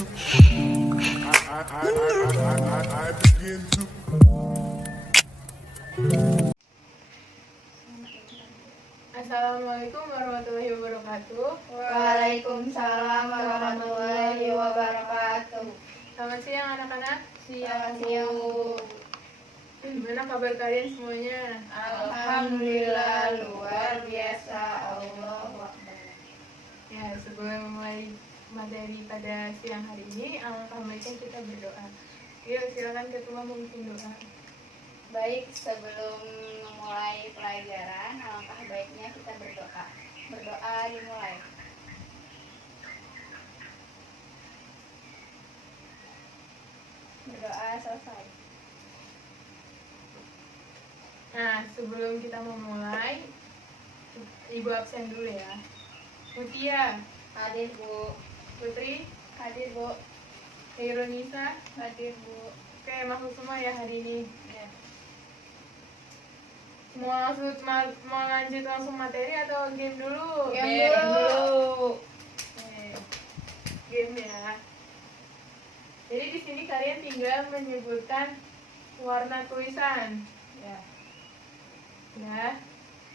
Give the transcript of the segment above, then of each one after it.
I begin to. Assalamualaikum warahmatullahi wabarakatuh. Waalaikumsalam warahmatullahi wabarakatuh. Selamat siang anak-anak. Selamat siang, Bu. Gimana kabar kalian semuanya? Alhamdulillah luar biasa. Allahu Akbar. Ya, sebelum mulai materi pada siang hari ini, alangkah baiknya kita berdoa. Yuk, silakan ketua memimpin doa. Baik, sebelum memulai pelajaran, alangkah baiknya kita berdoa. Berdoa dimulai. Berdoa selesai. Nah, sebelum kita memulai, Ibu absen dulu ya. Mutia, Hadir, Bu. Putri, Hadir, Bu. Hironisa. Hadir, Bu. Oke, masuk semua ya hari ini. Ya. Mau lanjut langsung materi atau game dulu? Game dulu. Oke, game ya. Jadi di sini kalian tinggal menyebutkan warna tulisan. Ya. Ya,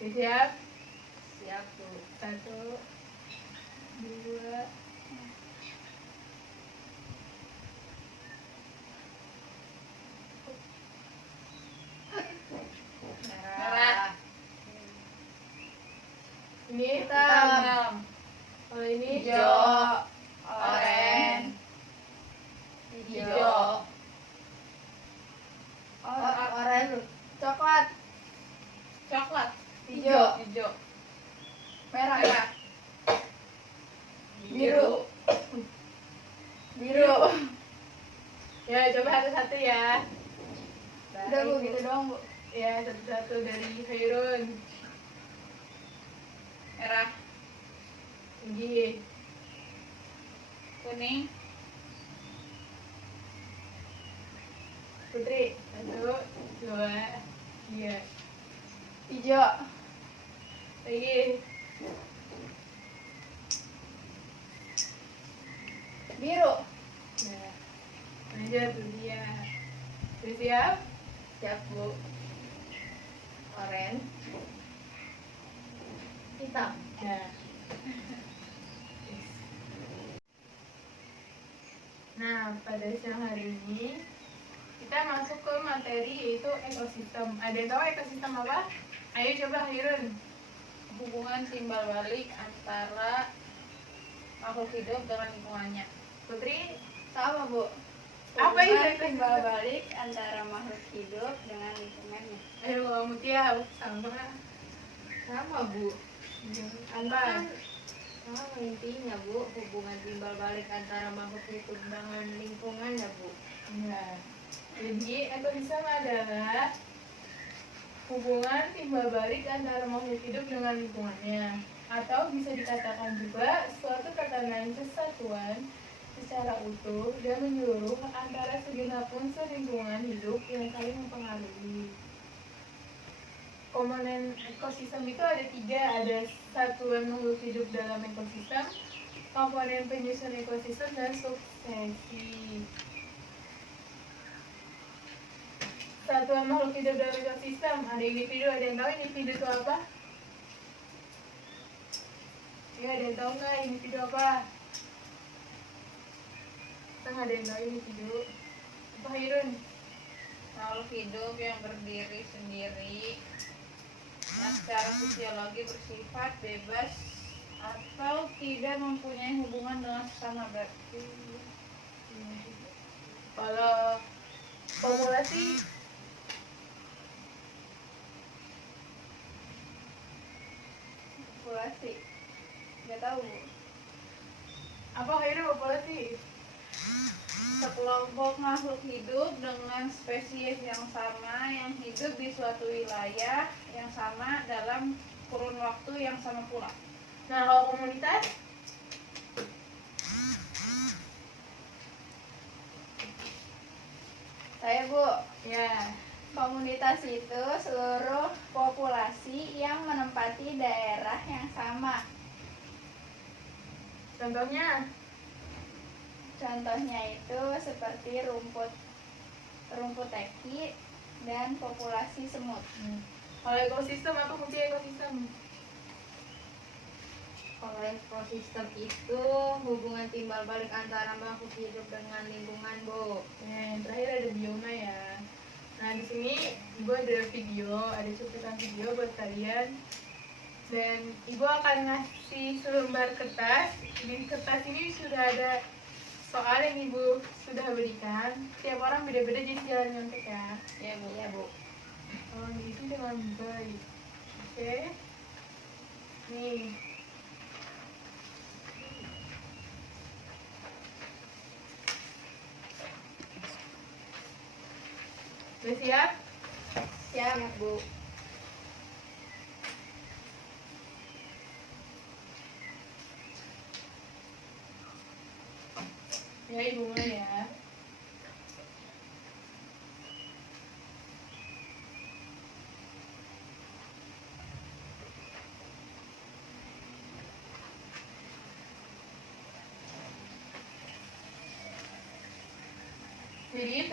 oke, siap? Siap, Bu. 1, 2, Merah. ini Hitam. Kalau ini Hijau. Oranye. Hijau. Oranye. Coklat. coklat. Hijau. Hijau. Merah. Biru. Biru. Ya, coba satu-satu ya. Udah, Bu, gitu doang, Bu. Ya, satu-satu dari Khairun. Merah. Tinggi. Kuning. Putri. 1, 2, 3. Hijau. Lagi. Biru. Nah, lanjut tuh dia. Sudah siap? Siap, Bu. Oranye. Hitam. Nah. Nah, pada siang hari ini kita masuk ke materi yaitu ekosistem. Ada yang tahu ekosistem apa? Ayo coba Hirun. Hubungan timbal balik antara makhluk hidup dengan lingkungannya. Putri, Sama, Bu. Apa itu Hubungan ekosistem? timbal balik antara makhluk hidup dengan lingkungannya. ayo Mutia sama. Sama, Bu. Apa? Sama intinya, Bu, hubungan timbal balik antara makhluk hidup dengan lingkungan ya, Bu. Nah, jadi ekosistem adalah hubungan timbal balik antara makhluk hidup dengan lingkungannya, atau bisa dikatakan juga suatu tatanan kesatuan secara utuh dan menyeluruh antara segenap unsur lingkungan hidup yang saling mempengaruhi. Komponen ekosistem itu ada 3, ada satuan makhluk hidup dalam ekosistem, komponen penyusun ekosistem, dan suksesi. Satuan makhluk hidup dalam ekosistem, ada individu, ada yang tahu individu itu apa? Ya, ada yang tahu nggak individu apa? Kita nggak ada yang tahu individu. Apa Hirun? Makhluk hidup yang berdiri sendiri yang secara fisiologi bersifat bebas atau tidak mempunyai hubungan dengan sesama berarti. Kalau populasi, Populasi. Nggak tahu, Bu. apa Hirun populasi? Sekelompok makhluk hidup dengan spesies yang sama yang hidup di suatu wilayah yang sama dalam kurun waktu yang sama pula. Nah, kalau komunitas? Saya, Bu. Ya. Komunitas itu seluruh populasi yang menempati daerah yang sama. Contohnya? Contohnya itu seperti rumput rumput teki dan populasi semut. Kalau ekosistem, apa fungsi ekosistem? Kalau ekosistem itu hubungan timbal balik antara makhluk hidup dengan lingkungan, Bu. Yang terakhir ada bioma ya. Nah, di sini Ibu ada video, ada cuplikan video buat kalian. Dan Ibu akan ngasih selembar kertas. Di kertas ini sudah ada soal yang Ibu sudah berikan. Tiap orang beda-beda, jadi jangan nyontek ya. Ya, Bu. Ya, Bu. Tolong diisi dengan baik. Oke. Nih. Udah siap? Siap. Ya, Bu. Ya, Ibu mulai ya. Jadi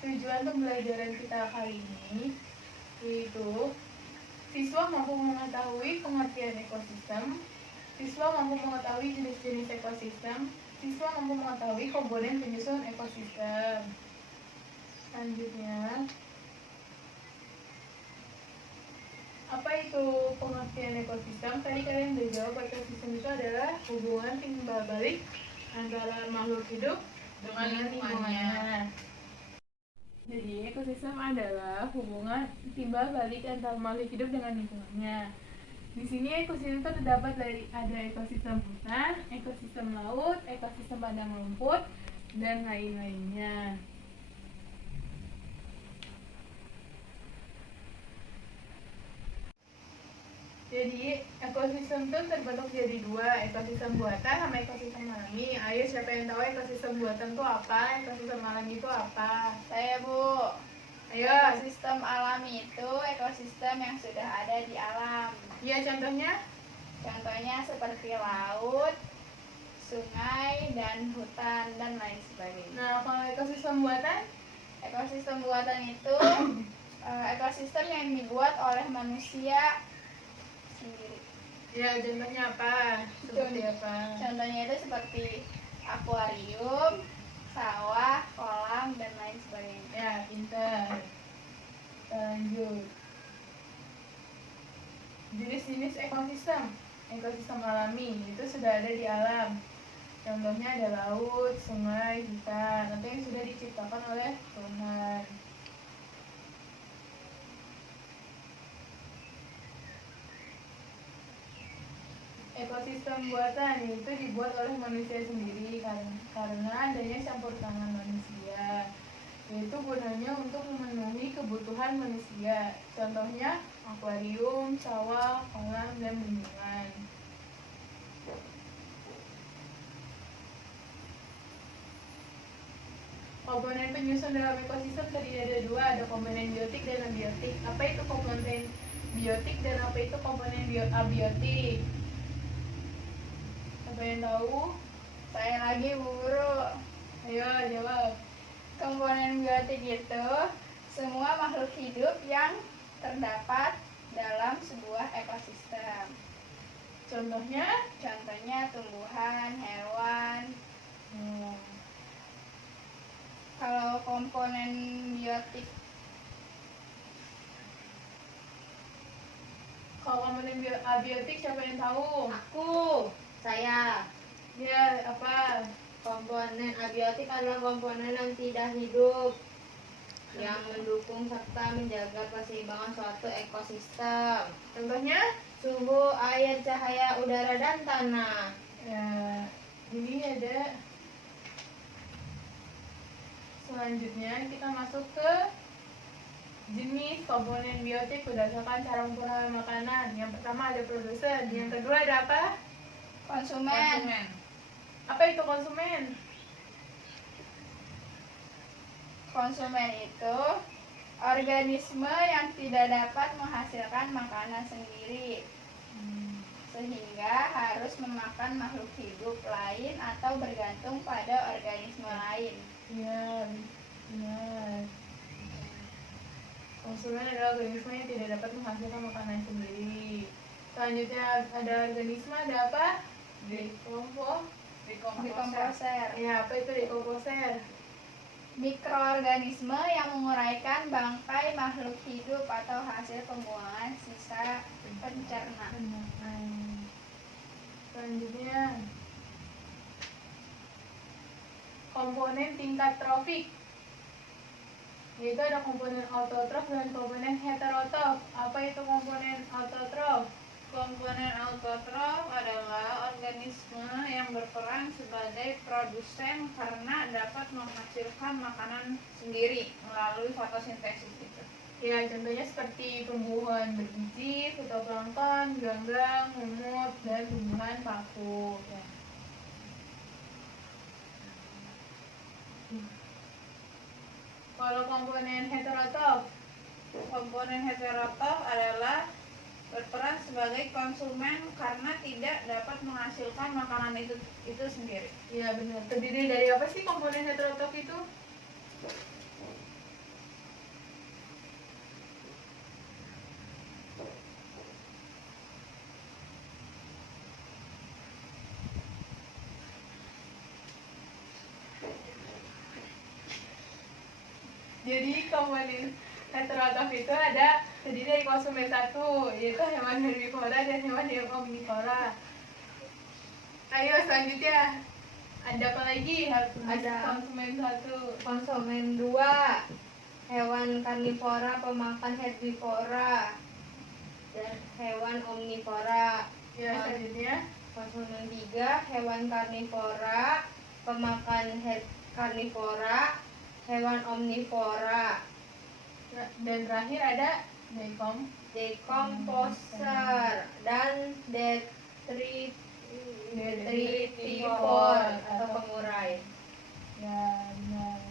tujuan pembelajaran kita kali ini yaitu siswa mampu mengetahui pengertian ekosistem, siswa mampu mengetahui jenis-jenis ekosistem, siswa mampu mengetahui komponen penyusun ekosistem. Selanjutnya, apa itu pengertian ekosistem? Tadi kalian udah jawab, ekosistem itu adalah hubungan timbal balik antara makhluk hidup dengan lingkungannya. Jadi ekosistem adalah hubungan timbal balik antara makhluk hidup dengan lingkungannya. Di sini ekosistem itu terdapat dari ada ekosistem hutan, ekosistem laut, ekosistem padang rumput, dan lain-lainnya. Jadi ekosistem itu terbentuk jadi dua, ekosistem buatan sama ekosistem alami. Ayo, siapa yang tahu ekosistem buatan itu apa, ekosistem alami itu apa? Saya, Bu. Ayo. Ekosistem alami itu ekosistem yang sudah ada di alam. Iya, contohnya? Contohnya seperti laut, sungai, dan hutan, dan lain sebagainya. Nah, kalau ekosistem buatan? Ekosistem buatan itu ekosistem yang dibuat oleh manusia sendiri. Ya, contohnya apa? Seperti apa? Contohnya itu seperti akuarium, sawah, kolam, dan lain sebagainya. Ya, pintar. Lanjut. Jenis-jenis ekosistem. Ekosistem alami itu sudah ada di alam. Contohnya ada laut, sungai, hutan, atau yang sudah diciptakan oleh Tuhan. Ekosistem buatan itu dibuat oleh manusia sendiri karena adanya campur tangan manusia, yaitu gunanya untuk memenuhi kebutuhan manusia. Contohnya akuarium, sawah, kolam, dan bendungan. Komponen penyusun dalam ekosistem tadi ada dua, ada komponen biotik dan abiotik. Apa itu komponen biotik dan apa itu komponen abiotik? Apa yang tahu? Saya lagi, Bu Guru. Ayo jawab. Komponen biotik itu semua makhluk hidup yang terdapat dalam sebuah ekosistem. Contohnya? Contohnya tumbuhan, hewan. Kalau komponen biotik, Kalau komponen abiotik siapa yang tahu? Aku, saya. Ya, apa? Komponen abiotik adalah komponen yang tidak hidup yang mendukung serta menjaga keseimbangan suatu ekosistem. Contohnya? Suhu, air, cahaya, udara, dan tanah. Ya, ini ada. Selanjutnya kita masuk ke jenis komponen biotik berdasarkan cara memperoleh makanan. Yang pertama ada produsen, yang kedua ada apa? konsumen. Apa itu konsumen? Konsumen itu organisme yang tidak dapat menghasilkan makanan sendiri, sehingga harus memakan makhluk hidup lain atau bergantung pada organisme lain. Ya, benar. Konsumen adalah organisme yang tidak dapat menghasilkan makanan sendiri. Selanjutnya ada organisme, ada apa? Dekomposer. Ya, apa itu dekomposer? Mikroorganisme yang menguraikan bangkai makhluk hidup atau hasil pembuangan sisa pencernaan. Selanjutnya komponen tingkat trofik, yaitu ada komponen autotrof dan komponen heterotrof. Apa itu komponen autotrof? Komponen autotrof adalah organisme yang berperan sebagai produsen karena dapat menghasilkan makanan sendiri melalui fotosintesis itu. Ya, contohnya seperti tumbuhan berbiji, fitoplankton, ganggang, lumut, dan tumbuhan paku. Ya. Kalau komponen heterotrof, Komponen heterotrof adalah berperan sebagai konsumen karena tidak dapat menghasilkan makanan itu sendiri. ya benar. Terdiri dari apa sih komponen heterotrof itu? Jadi komponen heterotrof itu ada terdiri dari konsumen satu, yaitu hewan herbivora dan hewan omnivora. Ayo selanjutnya, ada apa lagi? Ada konsumen satu. Konsumen 2, hewan karnivora pemakan herbivora dan hewan omnivora. Ya, selanjutnya Konsumen 3, hewan karnivora pemakan karnivora, hewan omnivora. dan terakhir ada Decomposer dan detritivor atau pengurai. Ya, benar.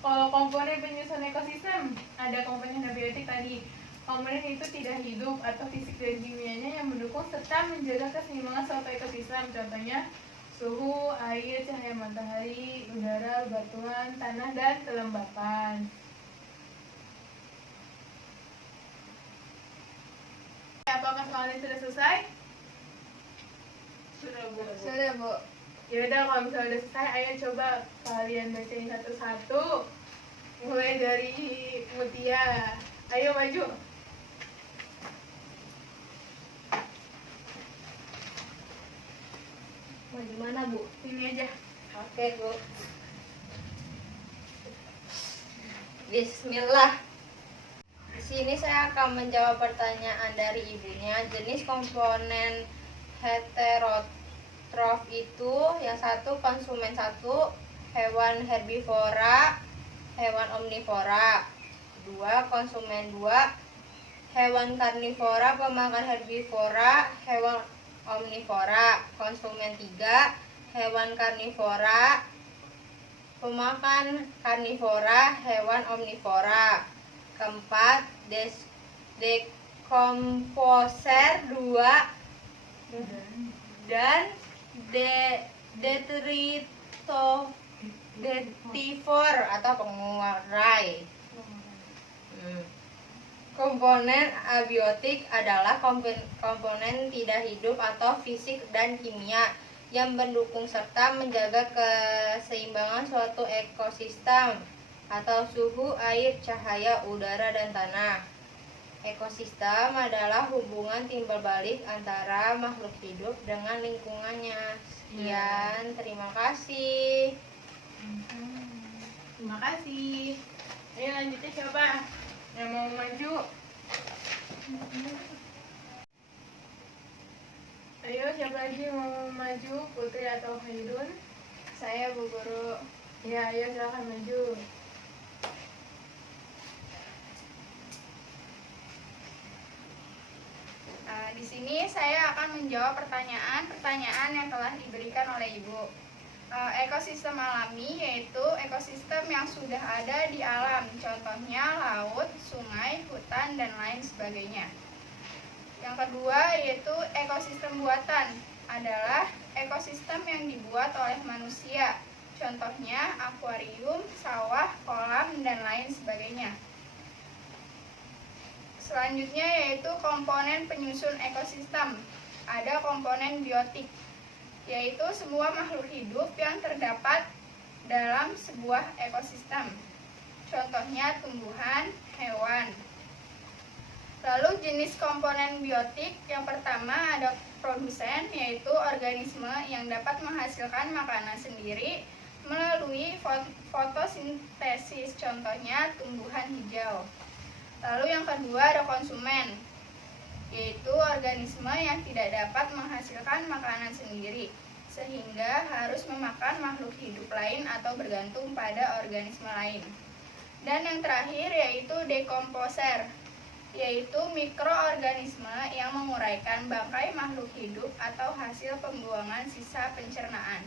Kalau komponen penyusun ekosistem, ada komponen abiotik tadi. Komponen itu tidak hidup atau fisik dan kimianya yang mendukung serta menjaga keseimbangan suatu ekosistem. Contohnya suhu, air, cahaya matahari, udara, batuan, tanah, dan kelembapan. Apakah soalnya sudah selesai? Sudah, Bu. Sudah, Bu. Yaudah, kalau misalnya udah selesai, ayo coba kalian bacain satu-satu. Mulai dari Mutia. Ayo maju. Mau di mana, Bu? Ini aja. Oke, Bu. Bismillah. Di sini saya akan menjawab pertanyaan dari ibunya. Jenis komponen heterotrof itu yang satu konsumen satu, hewan herbivora, hewan omnivora. 2, konsumen 2, hewan karnivora pemakan herbivora, hewan omnivora. Konsumen 3, hewan karnivora pemakan karnivora, hewan omnivora. 4, dekomposer 2 dan detritivor atau pengurai. Komponen abiotik adalah komponen tidak hidup atau fisik dan kimia yang mendukung serta menjaga keseimbangan suatu ekosistem atau suhu, air, cahaya, udara, dan tanah. Ekosistem adalah hubungan timbal balik antara makhluk hidup dengan lingkungannya. Sekian, terima kasih. Terima kasih. Ayo lanjutnya siapa? Yang mau maju? Ayo siapa lagi yang mau maju? Putri atau Hairun? Saya, Bu Guru. Ya, ayo silakan maju. Di sini saya akan menjawab pertanyaan yang telah diberikan oleh Ibu. Ekosistem alami yaitu ekosistem yang sudah ada di alam, contohnya laut, sungai, hutan, dan lain sebagainya. Yang kedua yaitu ekosistem buatan, adalah ekosistem yang dibuat oleh manusia, contohnya akuarium, sawah, kolam, dan lain sebagainya. Selanjutnya yaitu komponen penyusun ekosistem. Ada komponen biotik, yaitu semua makhluk hidup yang terdapat dalam sebuah ekosistem. Contohnya tumbuhan, hewan. Lalu jenis komponen biotik yang pertama ada produsen, yaitu organisme yang dapat menghasilkan makanan sendiri melalui fotosintesis, contohnya tumbuhan hijau. Lalu yang kedua ada konsumen, yaitu organisme yang tidak dapat menghasilkan makanan sendiri, sehingga harus memakan makhluk hidup lain atau bergantung pada organisme lain. Dan yang terakhir yaitu dekomposer, yaitu mikroorganisme yang menguraikan bangkai makhluk hidup atau hasil pembuangan sisa pencernaan.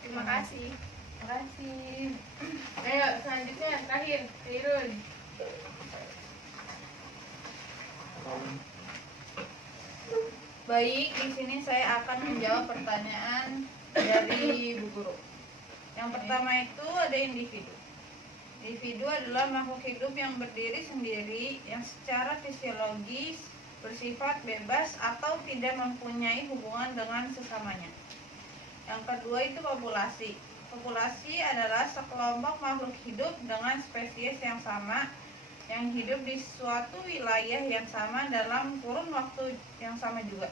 Terima kasih. Terima kasih. Ayo selanjutnya terakhir, Irun. Baik, di sini saya akan menjawab pertanyaan dari Bu Guru. Yang pertama itu ada individu. Individu adalah makhluk hidup yang berdiri sendiri, yang secara fisiologis bersifat bebas atau tidak mempunyai hubungan dengan sesamanya. Yang kedua itu populasi. Populasi adalah sekelompok makhluk hidup dengan spesies yang sama, yang hidup di suatu wilayah yang sama dalam kurun waktu yang sama juga.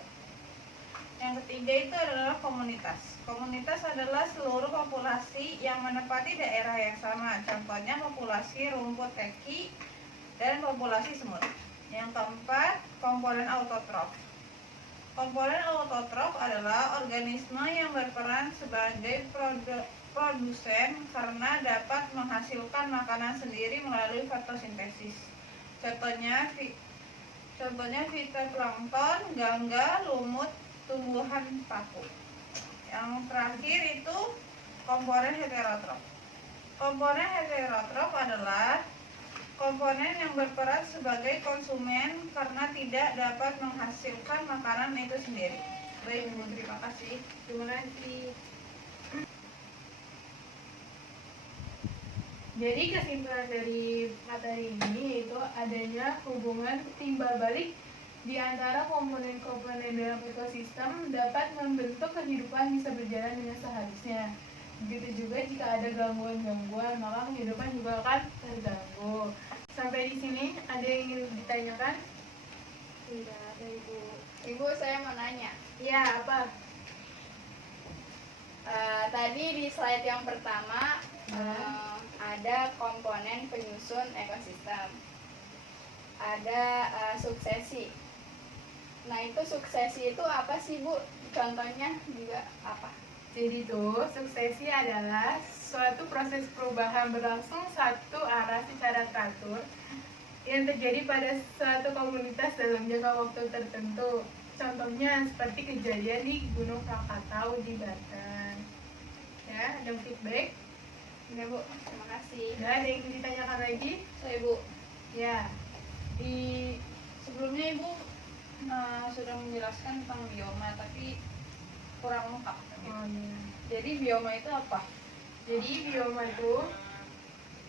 Yang ketiga itu adalah komunitas. Komunitas adalah seluruh populasi yang menempati daerah yang sama. Contohnya populasi rumput teki dan populasi semut. Yang keempat, komponen autotrof. Komponen autotrof adalah organisme yang berperan sebagai produsen karena dapat menghasilkan makanan sendiri melalui fotosintesis. Contohnya fitoplankton, gangga, lumut, tumbuhan paku. Yang terakhir itu komponen heterotrof. Komponen heterotrof adalah komponen yang berperan sebagai konsumen karena tidak dapat menghasilkan makanan itu sendiri. Baik, Bu, terima kasih. Terima kasih. Jadi kesimpulan dari materi ini itu adanya hubungan timbal balik di antara komponen-komponen dalam ekosistem dapat membentuk kehidupan bisa berjalan dengan seharusnya. Begitu juga jika ada gangguan-gangguan, maka kehidupan juga akan terganggu. Sampai di sini ada yang ingin ditanyakan? Tidak ada, Ibu. Ibu, saya mau nanya. Ya, apa? Tadi di slide yang pertama ada komponen penyusun ekosistem, ada suksesi. Nah, itu suksesi itu apa sih, Bu? Contohnya juga apa? Jadi tuh suksesi adalah suatu proses perubahan berlangsung satu arah secara teratur yang terjadi pada suatu komunitas dalam jangka waktu tertentu. Contohnya seperti kejadian di Gunung Krakatau di Banten. Ya, ada feedback? Ya, Bu. Terima kasih. Ya, ada yang ditanyakan lagi? Saya, Bu. Ya. Di sebelumnya Ibu sudah menjelaskan tentang bioma, tapi kurang lengkap. Oh, iya. Jadi bioma itu apa? Jadi bioma itu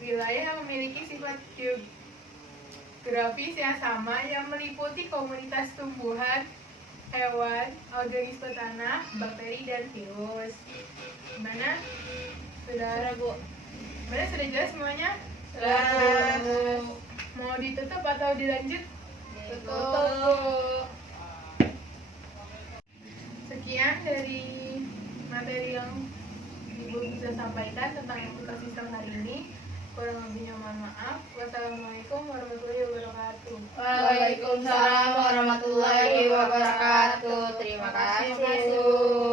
wilayah yang memiliki sifat geografis yang sama yang meliputi komunitas tumbuhan, hewan, organisme tanah, bakteri, dan virus. Gimana? Sudah, Bu. Gimana, sudah jelas semuanya? Sudah. Mau ditutup atau dilanjut? Tutup. Sekian dari materi yang Ibu bisa sampaikan tentang ekosistem hari ini. Kurang lebihnya mohon maaf. Wassalamualaikum warahmatullahi wabarakatuh. Waalaikumsalam warahmatullahi wabarakatuh. Terima kasih, Bu.